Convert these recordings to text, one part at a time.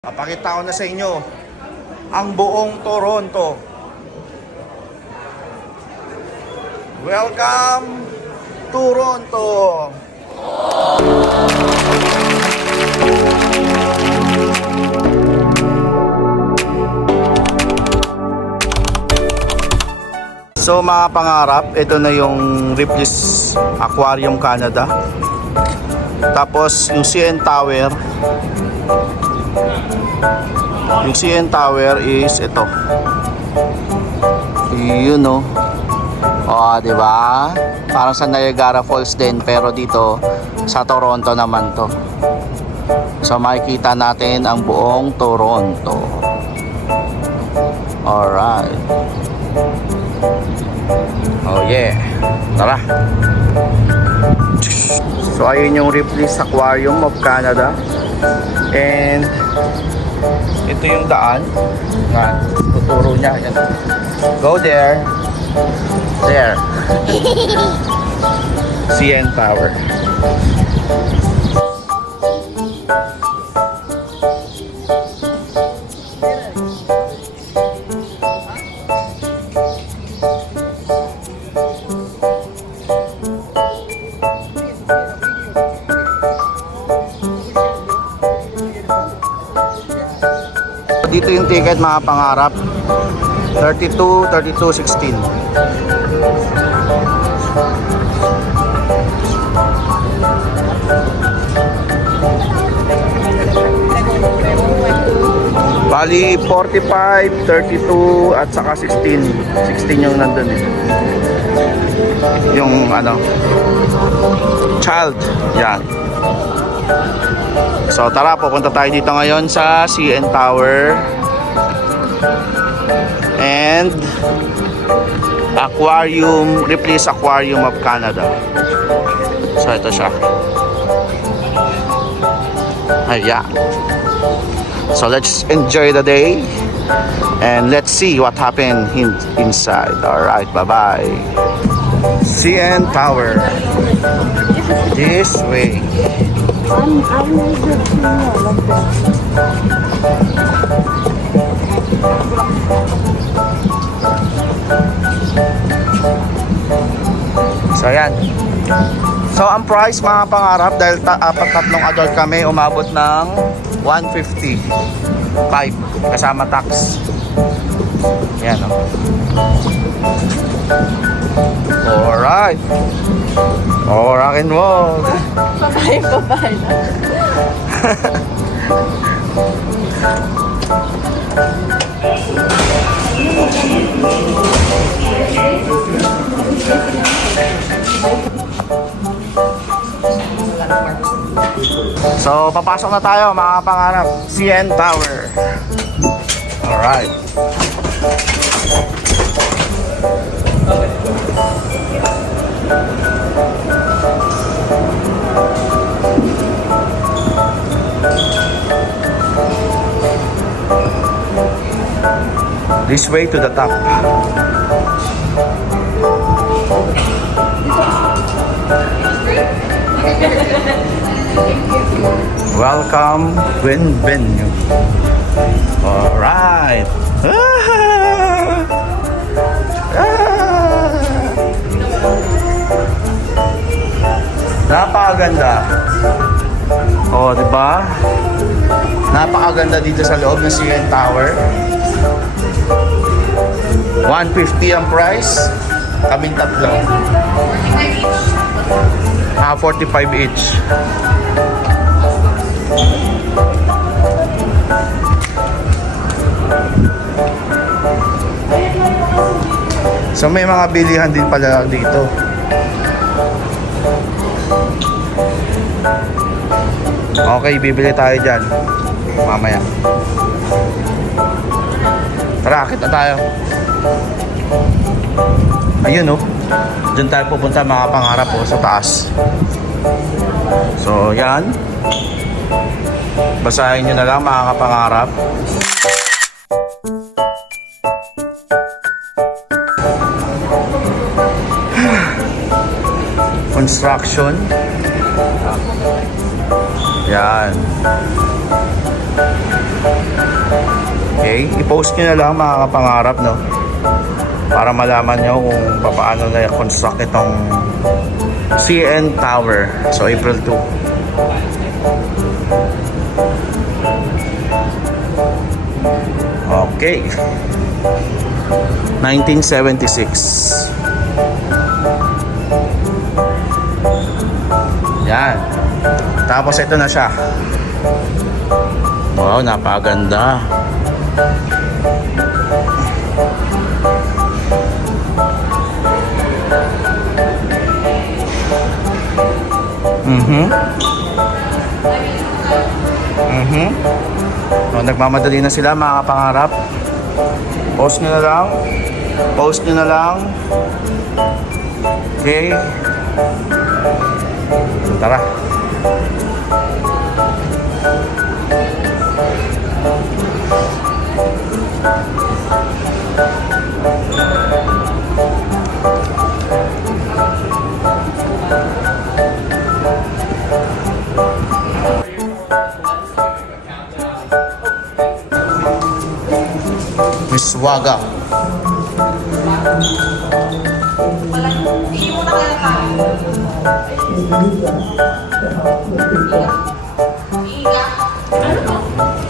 Papakita ko na sa inyo ang buong Toronto. Welcome, Toronto! So mga pangarap, ito na yung Ripley's Aquarium Canada. Tapos yung CN Tower. Yung CN Tower is ito. Yun o. Oh, di ba? Parang sa Niagara Falls din, pero dito sa Toronto naman to. So makikita natin ang buong Toronto. Alright. Oh yeah. Tara. So ayun yung Ripley's Aquarium of Canada. And ito yung daan na tuturo niya. Yan. Go there. There. CN Tower. Dito yung ticket mga pangarap, 32.16. Bali 45, 32 at saka 16. 16 yung nandun eh. Yung ano, child. Yan. So tara, pupunta tayo dito ngayon sa CN Tower and Aquarium, Ripley's Aquarium of Canada. So ito siya. Ayan. So let's enjoy the day and let's see what happened inside. Alright, bye-bye. CN Tower. This way. I'm really good to like that. So ayan. So ang price mga pangarap, dahil tatlong adult kami, umabot ng 155 kasama tax. Ayan o. Alright. Oh, rock and roll. Papay na. So, papasok na tayo mga pangarap. CN Tower. Alright. This way to the top. Welcome, Bienvenue. Alright. Napakaganda. Oh, di ba? Napakaganda dito sa loob ng CN Tower. 150 ang price. Kaming tatlo. 45 each. So may mga bilihan din pala dito. Okay, bibili tayo dyan mamaya. Tara, akit na tayo. Ayun oh. Diyan tayo pupunta mga pangarap oh, sa taas. So yan. Basahin nyo na lang mga kapangarap. Construction. Yan. Okay, i-post nyo na lang mga kapangarap, no? Para malaman nyo kung paano na i-construct itong CN Tower. So, April 2. Okay. 1976. Yan. Tapos ito na siya. Wow, napaganda. So, nagmamadali na sila mga kapangarap. Post nyo na lang. Post nyo na lang. Okay. So, tara. Miss Waga.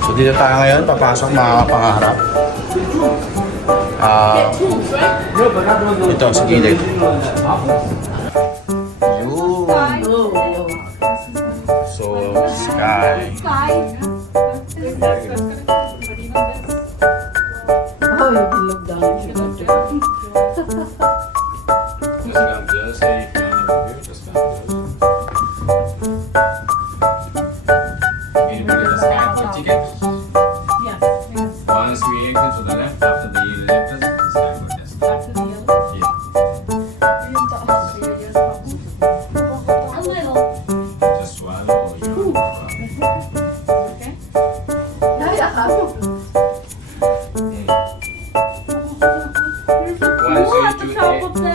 So dito tayo ngayon, papasok mga kapangarap. Ito, sa gilid. Yun. So, sky. Oh, you can look down if you want to. Just come here, say if you want to here, just come here. Can you bring the scan for ticket? Yes. Once we exit to the left, after the left is the scan for test. After the yellow. Yeah. A little. Just swallow or you Okay. Once you do it,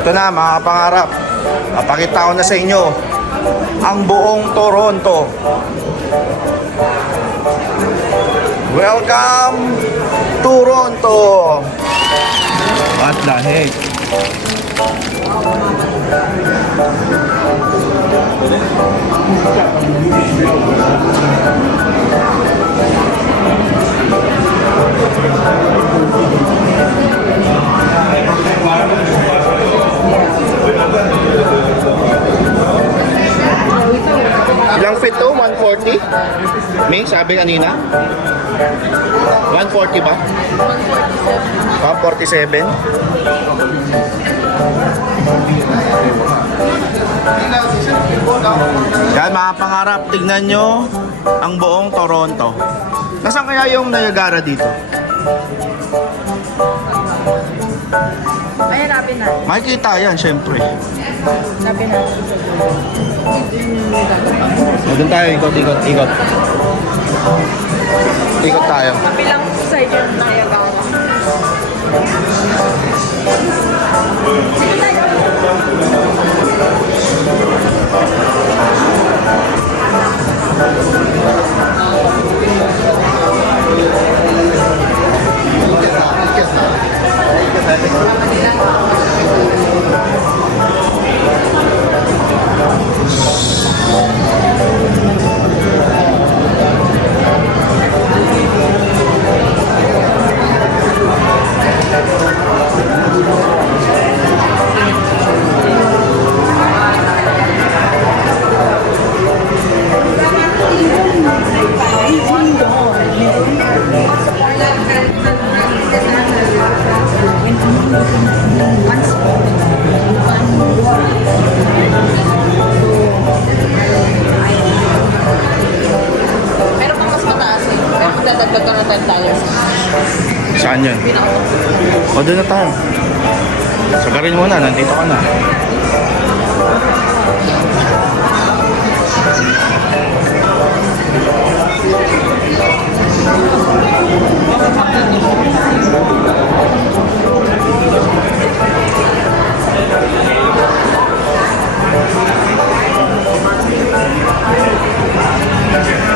Ito na mga kapangarap. Papakita ko na sa inyo ang buong Toronto. Welcome Toronto. What the heck? Ilang feet to? 140? May sabi kanina? 140 ba? 147. 147. Yan mga pangarap, tignan nyo ang buong Toronto. Nasaan kaya yung Niagara dito? Ayan, napin na. Makikita yan, syempre. Napin na. Doon tayo, ikot. Ikot tayo. Kapilang side yung Niagara. Pero kung mas mataas eh, pero magdadagdag ka na $10. Saan yun? O, doon na tayo. Sagarin mo na, nandito ka na.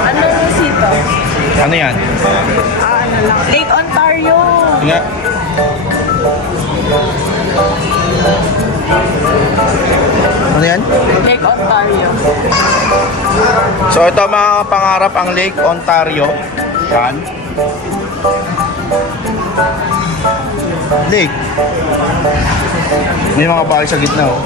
Ano yung sito? Ano yan? Ano lang. Lake Ontario. Nga. Ano yan? Lake Ontario. So ito mga pangarap ang Lake Ontario. Yan. Lake. May mga bahay sa gitna oh.